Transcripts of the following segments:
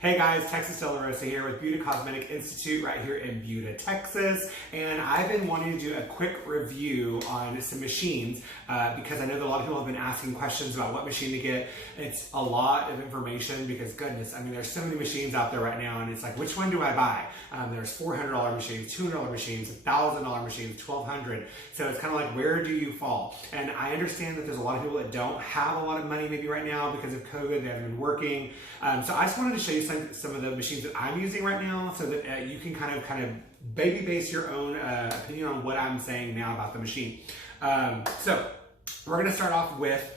Hey guys, Texas De La Rosa here with Beauty Cosmetic Institute right here in Buda, Texas. And I've been wanting to do a quick review on some machines because I know that a lot of people have been asking questions about what machine to get. It's a lot of information because goodness, I mean, there's so many machines out there right now and it's like, which one do I buy? There's $400 machines, $200 machines, $1,000 machines, $1,200. So it's kind of like, where do you fall? And I understand that there's a lot of people that don't have a lot of money maybe right now because of COVID, they haven't been working. So I just wanted to show you some of the machines that I'm using right now so that you can kind of baby base your own opinion on what I'm saying now about the machine. So we're going to start off with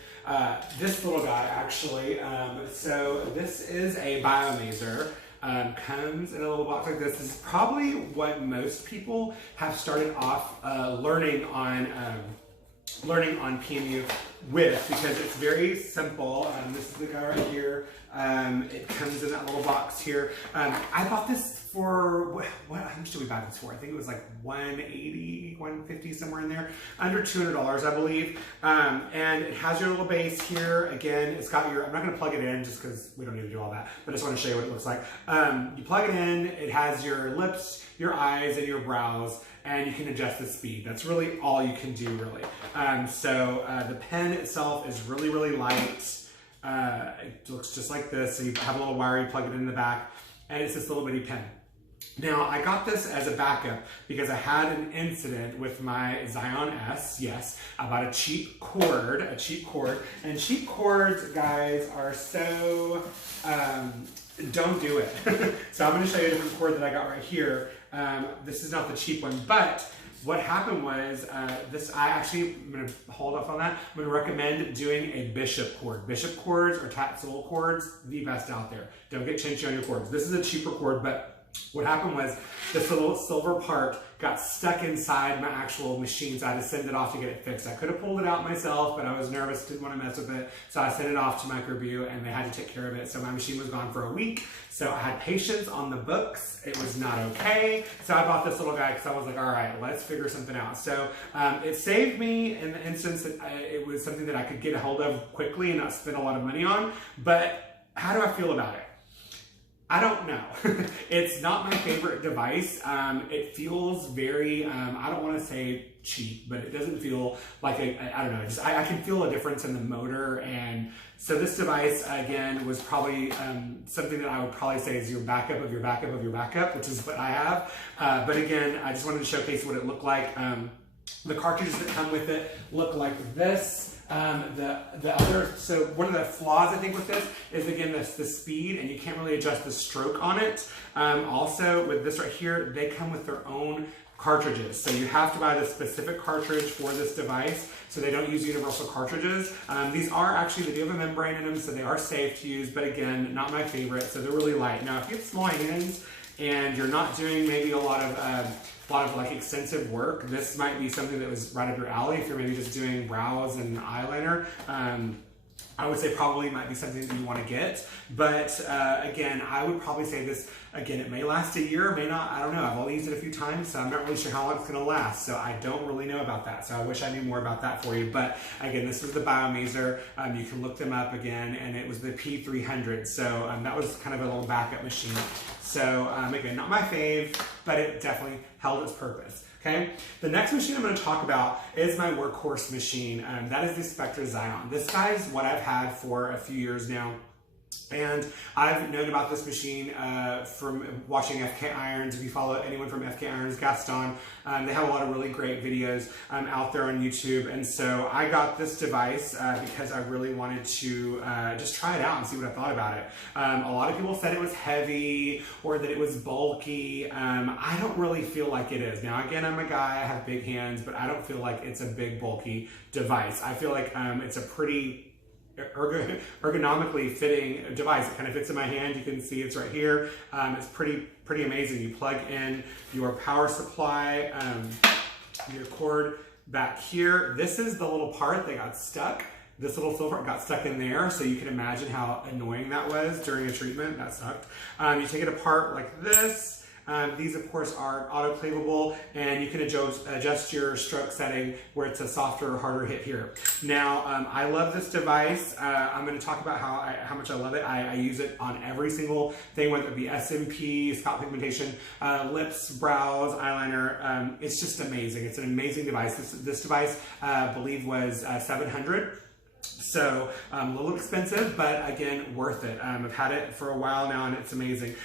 this little guy actually. So this is a Biomaser. Comes in a little box like this. This is probably what most people have started off learning on PMU with, because it's very simple. This is the guy right here. It comes in that little box here. I bought this for, how much did we buy this for? I think it was like $180, $150, somewhere in there. Under $200, I believe. And it has your little base here. Again, it's got your, I'm not gonna plug it in just because we don't need to do all that, but I just wanna show you what it looks like. You plug it in, it has your lips, your eyes, and your brows, and you can adjust the speed. That's really all you can do, really. The pen itself is really, really light. It looks just like this. So you have a little wire, you plug it in the back, and it's this little bitty pen. Now, I got this as a backup because I had an incident with my Zion S. Yes, I bought a cheap cord, and cheap cords, guys, are so, don't do it. So I'm gonna show you a different cord that I got right here. This is not the cheap one, but what happened was, I'm gonna hold off on that. I'm gonna recommend doing a Bishop cord. Bishop cords or Tatsel cords, the best out there. Don't get chinchy on your cords. This is a cheaper cord, but what happened was this little silver part got stuck inside my actual machine, so I had to send it off to get it fixed. I could have pulled it out myself, but I was nervous, didn't want to mess with it, so I sent it off to Microbrew, and they had to take care of it. So my machine was gone for a week, so I had patience on the books. It was not okay, so I bought this little guy because I was like, all right, let's figure something out. So it saved me in the instance that it was something that I could get a hold of quickly and not spend a lot of money on. But how do I feel about it? I don't know. It's not my favorite device. It feels very, I don't want to say cheap, but it doesn't feel like I don't know, I can feel a difference in the motor. And so this device, again, was probably something that I would probably say is your backup of your backup of your backup, which is what I have. But again, I just wanted to showcase what it looked like. The cartridges that come with it look like this. So one of the flaws I think with this is, again, the speed, and you can't really adjust the stroke on it. Also with this right here, they come with their own cartridges. So you have to buy the specific cartridge for this device. So they don't use universal cartridges. These are actually, they do have a membrane in them, so they are safe to use, but again, not my favorite. So they're really light. Now, if you have small hands and you're not doing maybe a lot of like extensive work, this might be something that was right up your alley. If you're maybe just doing brows and eyeliner, I would say probably might be something that you want to get. But again, I would probably say this, again, it may last a year, may not, I don't know. I've only used it a few times, so I'm not really sure how long it's going to last. So I don't really know about that. So I wish I knew more about that for you. But again, this was the Biomaser. You can look them up again, and it was the P300. So that was kind of a little backup machine. So again, not my fave, but it definitely held its purpose. Okay, the next machine I'm going to talk about is my workhorse machine. That is the Spectrazion. This guy is what I've had for a few years now. And I've known about this machine from watching FK Irons. If you follow anyone from FK Irons, Gaston, they have a lot of really great videos out there on YouTube. And so I got this device because I really wanted to just try it out and see what I thought about it. A lot of people said it was heavy or that it was bulky. I don't really feel like it is. Now, again, I'm a guy, I have big hands, but I don't feel like it's a big, bulky device. I feel like it's a pretty ergonomically fitting device. It kind of fits in my hand. You can see it's right here. It's pretty amazing. You plug in your power supply, your cord back here. This is the little part that got stuck. This little silver got stuck in there, so you can imagine how annoying that was during a treatment. That sucked. You take it apart like this. These of course are autoclavable, and you can adjust your stroke setting where it's a softer or harder hit here. Now I love this device. I'm going to talk about how much I love it. I use it on every single thing, whether it be SMP, scalp pigmentation, lips, brows, eyeliner. It's just amazing. It's an amazing device. This device I believe was $700. So a little expensive, but again, worth it. I've had it for a while now, and it's amazing.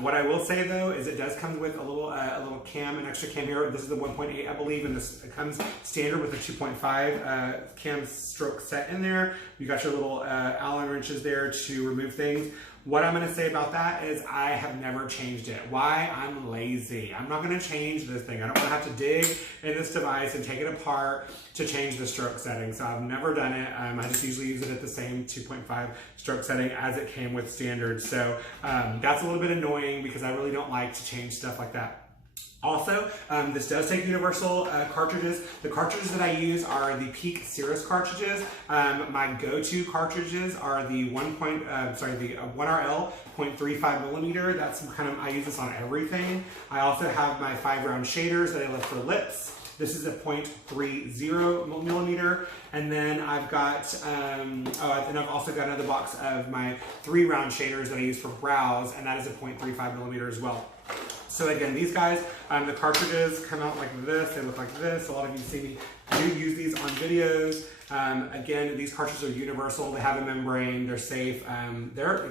What I will say though is it does come with a little cam, an extra cam here. This is the 1.8, I believe, and it comes standard with a 2.5 cam stroke set in there. You got your little Allen wrenches there to remove things. What I'm going to say about that is I have never changed it. Why? I'm lazy. I'm not going to change this thing. I don't want to have to dig in this device and take it apart to change the stroke setting. So I've never done it. I just usually use it at the same 2.5 stroke setting as it came with standard. So that's a little bit annoying because I really don't like to change stuff like that. Also, this does take universal cartridges. The cartridges that I use are the Peak Cirrus cartridges. My go-to cartridges are the 1RL 0.35 millimeter. That's I use this on everything. I also have my 5-round shaders that I love for lips. This is a 0.30 millimeter, and then I've got, and I've also got another box of my 3-round shaders that I use for brows, and that is a 0.35 millimeter as well. So again, these guys, the cartridges come out like this. They look like this. A lot of you see me use these on videos. Again, these cartridges are universal. They have a membrane. They're safe.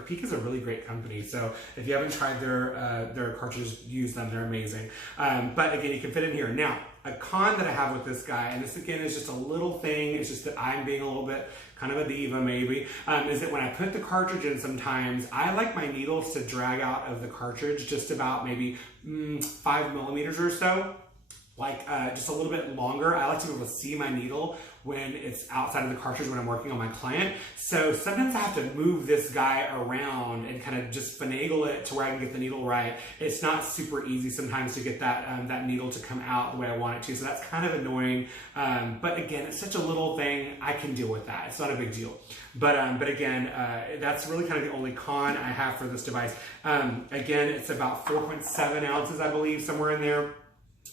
Peak is a really great company. So if you haven't tried their cartridges, use them. They're amazing. But again, you can fit in here. Now, a con that I have with this guy, and this again is just a little thing, it's just that I'm being a little bit kind of a diva maybe, is that when I put the cartridge in sometimes, I like my needles to drag out of the cartridge just about maybe 5 millimeters or so. Like just a little bit longer. I like to be able to see my needle when it's outside of the cartridge when I'm working on my client. So sometimes I have to move this guy around and kind of just finagle it to where I can get the needle right. It's not super easy sometimes to get that that needle to come out the way I want it to. So that's kind of annoying. But again, it's such a little thing. I can deal with that. It's not a big deal. But again, that's really kind of the only con I have for this device. Again, it's about 4.7 ounces, I believe, somewhere in there.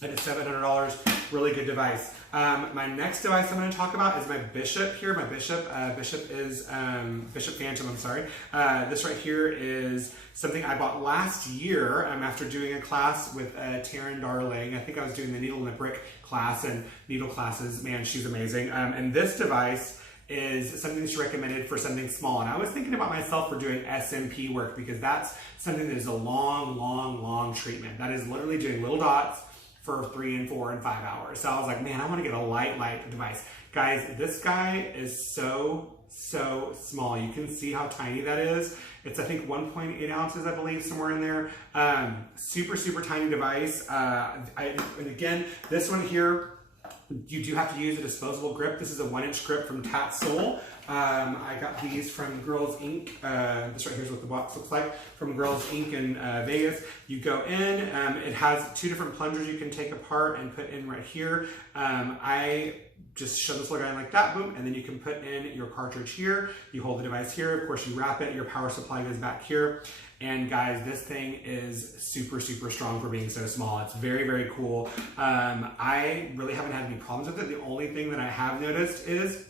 And it's $700, really good device. My next device I'm going to talk about is my Bishop here. My Bishop is Bishop Phantom, I'm sorry. This right here is something I bought last year after doing a class with Taryn Darling. I think I was doing the needle and the brick class, and needle classes, man, she's amazing. And this device is something that she recommended for something small. And I was thinking about myself for doing SMP work because that's something that is a long treatment. That is literally doing little dots for 3 and 4 and 5 hours. So I was like, man, I want to get a light device. Guys, this guy is so small. You can see how tiny that is. It's, I think, 1.8 ounces, I believe, somewhere in there. Super tiny device. And again, this one here, you do have to use a disposable grip. This is a 1-inch grip from Tat Soul. I got these from Girls Inc. This right here is what the box looks like, from Girls Inc. in Vegas. You go in, it has 2 different plungers you can take apart and put in right here. I just shove this little guy in like that, boom, and then you can put in your cartridge here. You hold the device here, of course you wrap it, your power supply goes back here. And guys, this thing is super strong for being so small. It's very cool. I really haven't had any problems with it. The only thing that I have noticed is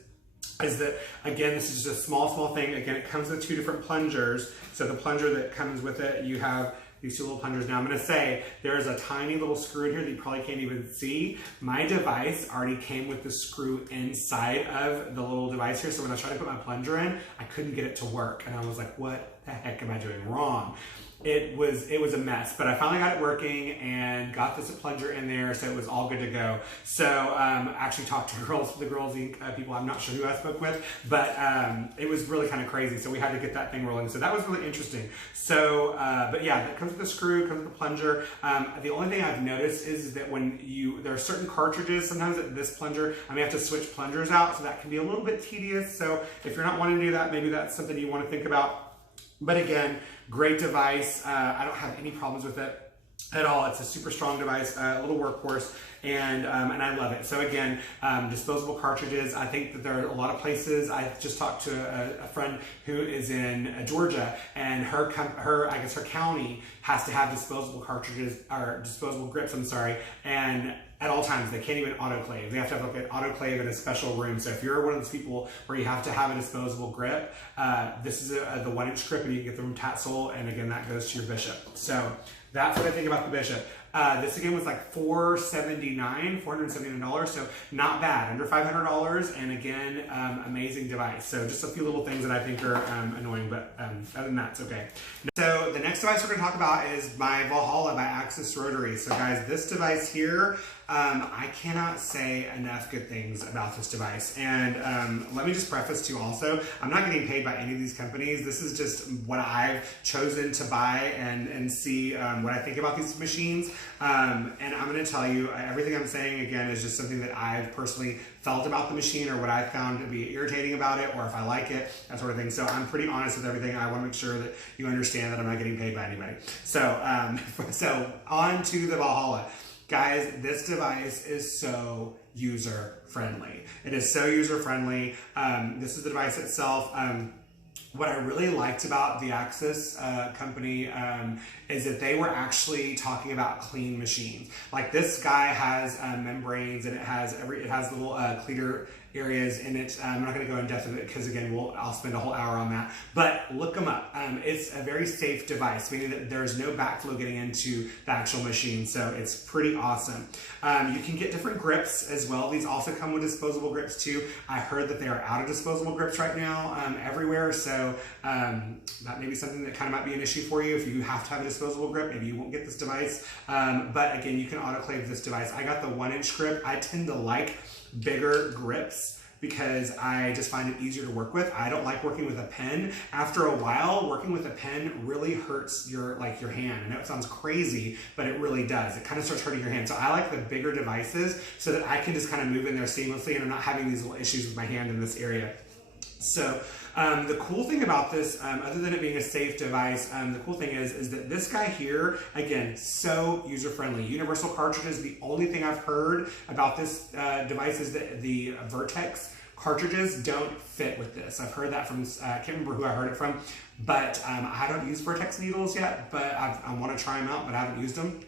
that, again, this is just a small thing. Again, it comes with 2 different plungers. So the plunger that comes with it, you have these 2 little plungers. Now I'm gonna say, there's a tiny little screw in here that you probably can't even see. My device already came with the screw inside of the little device here. So when I was trying to put my plunger in, I couldn't get it to work. And I was like, what the heck am I doing wrong? It was a mess, but I finally got it working and got this plunger in there, so it was all good to go. So I actually talked to the Girls Inc. People, I'm not sure who I spoke with, but it was really kind of crazy, so we had to get that thing rolling. So that was really interesting. So, but yeah, that comes with the screw, comes with the plunger. The only thing I've noticed is that when there are certain cartridges, sometimes at this plunger, I may have to switch plungers out, so that can be a little bit tedious. So if you're not wanting to do that, maybe that's something you want to think about. But again, great device. I don't have any problems with it. at all. It's a super strong device, a little workhorse, and I love it. So again, disposable cartridges. I think that there are a lot of places. I just talked to a friend who is in Georgia, and her I guess her county has to have disposable cartridges, or disposable grips, I'm sorry, and at all times. They can't even autoclave. They have to have like an autoclave in a special room. So if you're one of those people where you have to have a disposable grip, this is the 1-inch grip, and you can get them from Tatsel, and again, that goes to your Bishop. So that's what I think about the Bishop. This again was like $479, so not bad, under $500, and again, amazing device. So just a few little things that I think are annoying, but other than that, it's okay. So the next device we're going to talk about is my Valhalla by Axis Rotary. So guys, this device here, I cannot say enough good things about this device. And let me just preface too also, I'm not getting paid by any of these companies. This is just what I've chosen to buy and see what I think about these machines. And I'm going to tell you, everything I'm saying again is just something that I've personally felt about the machine, or what I found to be irritating about it, or if I like it, that sort of thing. So I'm pretty honest with everything. I want to make sure that you understand that I'm not getting paid by anybody. So, so on to the Valhalla. Guys, this device is so user-friendly. It is so user-friendly. This is the device itself. What I really liked about the Axis company is that they were actually talking about clean machines. Like this guy has membranes, and it has little cleaner areas in it. I'm not going to go in depth of it because again, I'll spend a whole hour on that. But look them up. It's a very safe device, meaning that there's no backflow getting into the actual machine. So it's pretty awesome. You can get different grips as well. These also come with disposable grips too. I heard that they are out of disposable grips right now everywhere. So that may be something that kind of might be an issue for you. If you have to have a disposable grip, maybe you won't get this device. But again, you can autoclave this device. I got the 1-inch grip. I tend to like bigger grips because I just find it easier to work with. I don't like working with a pen. After a while, working with a pen really hurts your hand. I know it sounds crazy, but it really does. It kind of starts hurting your hand. So I like the bigger devices so that I can just kind of move in there seamlessly, and I'm not having these little issues with my hand in this area. So the cool thing about this, other than it being a safe device, the cool thing is that this guy here, again, so user-friendly. Universal cartridges. The only thing I've heard about this device is that the Vertex cartridges don't fit with this. I've heard that from, I can't remember who I heard it from, but I don't use Vertex needles yet, but I want to try them out, but I haven't used them.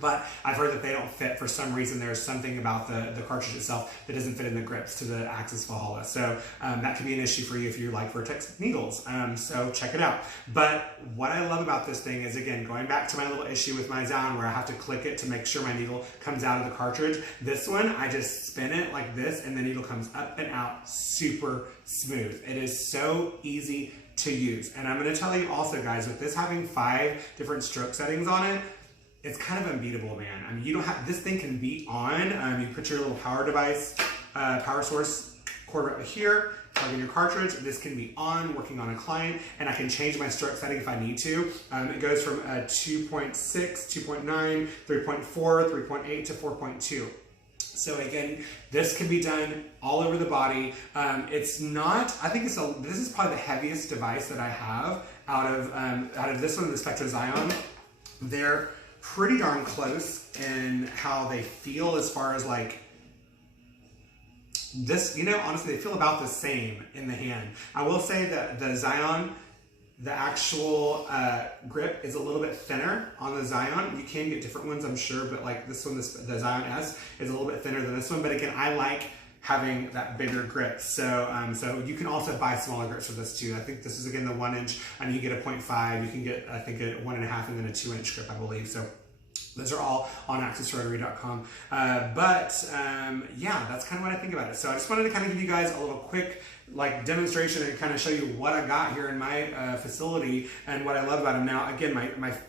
But I've heard that they don't fit for some reason. There's something about the cartridge itself that doesn't fit in the grips to the Axis Valhalla. So that could be an issue for you if you like Vertex needles. So check it out. But what I love about this thing is, again, going back to my little issue with my Zion where I have to click it to make sure my needle comes out of the cartridge. This one, I just spin it like this and the needle comes up and out super smooth. It is so easy to use. And I'm going to tell you also, guys, with this having 5 different stroke settings on it, it's kind of unbeatable, man. I mean, you don't have, this thing can be on. You put your little power device, power source cord right here, plug in your cartridge. This can be on, working on a client, and I can change my stroke setting if I need to. It goes from 2.6, 2.9, 3.4, 3.8 to 4.2. So again, this can be done all over the body. It's not, I think this is probably the heaviest device that I have out of this one, the Spectrazion. They're pretty darn close in how they feel as far as like this, you know, honestly, they feel about the same in the hand. I will say that the Zion, the actual grip is a little bit thinner on the Zion. You can get different ones, I'm sure, but like this one, the Zion S is a little bit thinner than this one. But again, I like having that bigger grip. So so you can also buy smaller grips for this too. I think this is again the 1-inch, and you get a 0.5. You can get, I think, a 1.5 and then a 2-inch grip, I believe. So those are all on axisrotary.com. Yeah, that's kind of what I think about it. So I just wanted to kind of give you guys a little quick like demonstration and kind of show you what I got here in my facility and what I love about them. Now, again,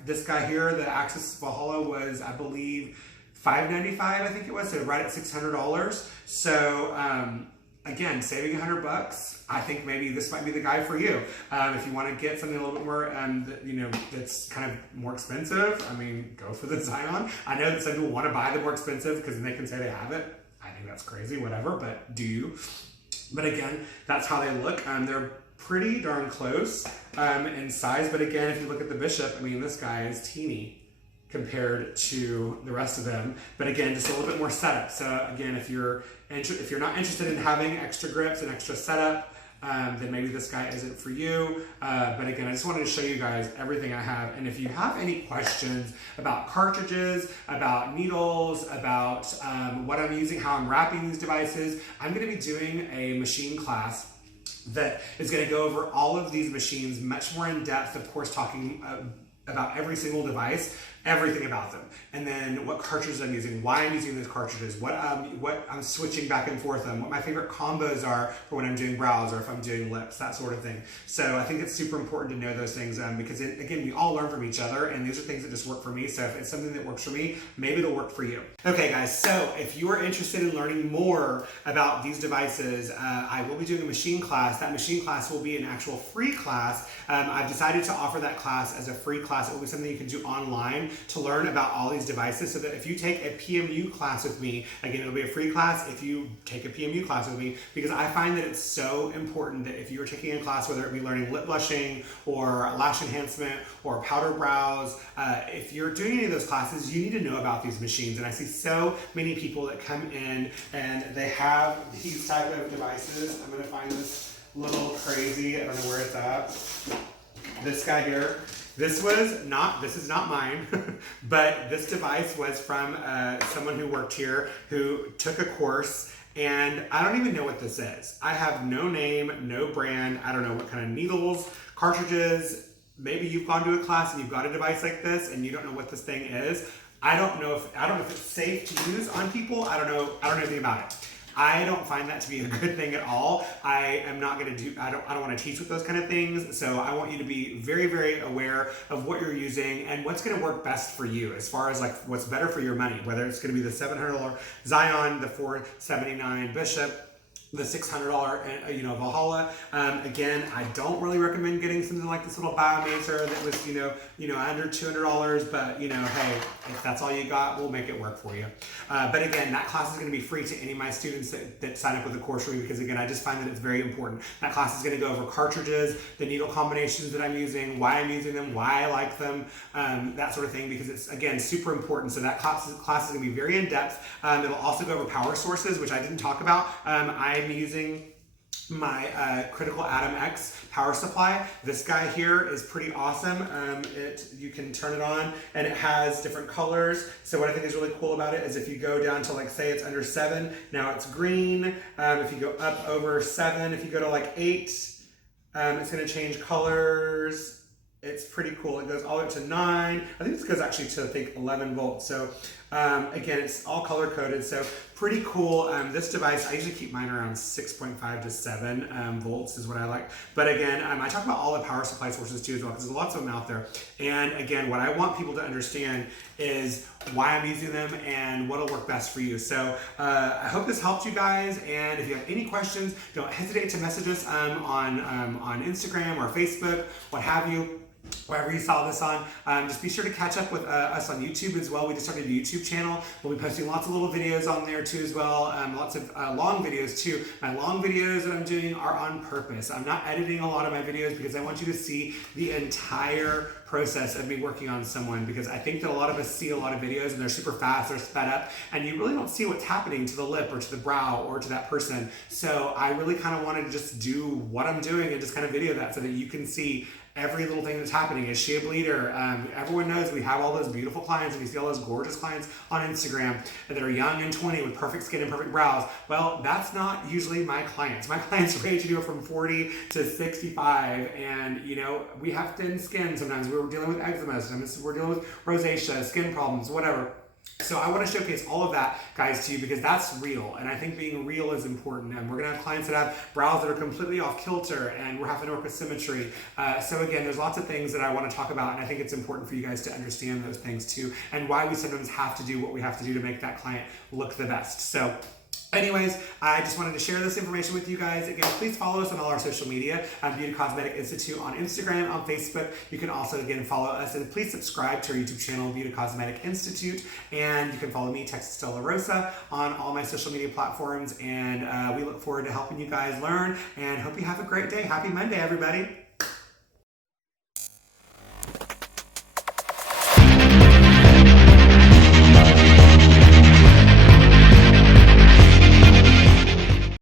this guy here, the Axis Valhalla, was, I believe, $595, I think it was, so right at $600. So again, saving $100, I think maybe this might be the guy for you. If you want to get something a little bit more, that's kind of more expensive, I mean, go for the Zion. I know that some people want to buy the more expensive because then they can say they have it. I think that's crazy, whatever, but do you? But again, that's how they look. They're pretty darn close in size, but again, if you look at the Bishop, I mean, this guy is teeny compared to the rest of them. But again, just a little bit more setup. So again, if you're not interested in having extra grips and extra setup, then maybe this guy isn't for you. But again, I just wanted to show you guys everything I have. And if you have any questions about cartridges, about needles, about what I'm using, how I'm wrapping these devices, I'm going to be doing a machine class that is going to go over all of these machines much more in depth, of course, talking about every single device, everything about them, and then what cartridges I'm using, why I'm using those cartridges, what I'm switching back and forth on, what my favorite combos are for when I'm doing brows or if I'm doing lips, that sort of thing. So I think it's super important to know those things because again, we all learn from each other, and these are things that just work for me. So if it's something that works for me, maybe it'll work for you. Okay guys, so if you are interested in learning more about these devices, I will be doing a machine class. That machine class will be an actual free class. I've decided to offer that class as a free class. It will be something you can do online to learn about all these devices, so that if you take a PMU class with me, again, it'll be a free class if you take a PMU class with me, because I find that it's so important that if you're taking a class, whether it be learning lip blushing or lash enhancement or powder brows, if you're doing any of those classes, you need to know about these machines. And I see so many people that come in and they have these type of devices. I'm gonna find this little crazy, I don't know where it's at. This guy here. This is not mine, but this device was from someone who worked here who took a course, and I don't even know what this is. I have no name, no brand. I don't know what kind of needles, cartridges. Maybe you've gone to a class and you've got a device like this and you don't know what this thing is. I don't know if it's safe to use on people. I don't know anything about it. I don't find that to be a good thing at all. I don't want to teach with those kind of things. So I want you to be very, very aware of what you're using and what's going to work best for you as far as like what's better for your money, whether it's going to be the $700 Zion, the $479 Bishop, the $600 Valhalla. Again, I don't really recommend getting something like this little Biomaser that was under $200, but hey, if that's all you got, we'll make it work for you. But again, that class is going to be free to any of my students that sign up with the course for me, because again, I just find that it's very important. That class is going to go over cartridges, the needle combinations that I'm using, why I'm using them, why I like them, that sort of thing, because it's again super important. So that class is going to be very in depth. It'll also go over power sources, which I didn't talk about. I'm using my Critical Atom X power supply. This guy here is pretty awesome. You can turn it on and it has different colors. So what I think is really cool about it is if you go down to, like, say it's under 7, now it's green. If you go up over 7, if you go to like 8, it's going to change colors. It's pretty cool. It goes all the way up to 9. I think this goes actually to, I think, 11 volts. So again, it's all color coded. So pretty cool. This device, I usually keep mine around 6.5 to 7 volts is what I like. But again, I talk about all the power supply sources too as well, because there's lots of them out there. And again, what I want people to understand is why I'm using them and what'll work best for you. So I hope this helped you guys. And if you have any questions, don't hesitate to message us on Instagram or Facebook, what have you. Wherever you saw this on, just be sure to catch up with us on YouTube as well. We just started a YouTube channel. We'll be posting lots of little videos on there too as well, lots of long videos too. My long videos that I'm doing are on purpose. I'm not editing a lot of my videos because I want you to see the entire process of me working on someone, because I think that a lot of us see a lot of videos and they're super fast, they're sped up, and you really don't see what's happening to the lip or to the brow or to that person. So I really kind of wanted to just do what I'm doing and just kind of video that so that you can see every little thing that's happening. Is she a bleeder? Everyone knows we have all those beautiful clients, and you see all those gorgeous clients on Instagram that are young and 20 with perfect skin and perfect brows. Well, that's not usually my clients. My clients range anywhere from 40 to 65, and we have thin skin sometimes. We're dealing with eczema, sometimes we're dealing with rosacea, skin problems, whatever. So I want to showcase all of that, guys, to you, because that's real, and I think being real is important. And we're going to have clients that have brows that are completely off kilter, and we're having to work with symmetry. So again, there's lots of things that I want to talk about, and I think it's important for you guys to understand those things too, and why we sometimes have to do what we have to do to make that client look the best. So anyways, I just wanted to share this information with you guys. Again, please follow us on all our social media, Beauty Cosmetic Institute on Instagram, on Facebook. You can also, again, follow us, and please subscribe to our YouTube channel, Beauty Cosmetic Institute. And you can follow me, Texas Stella Rosa, on all my social media platforms. And we look forward to helping you guys learn, and hope you have a great day. Happy Monday, everybody.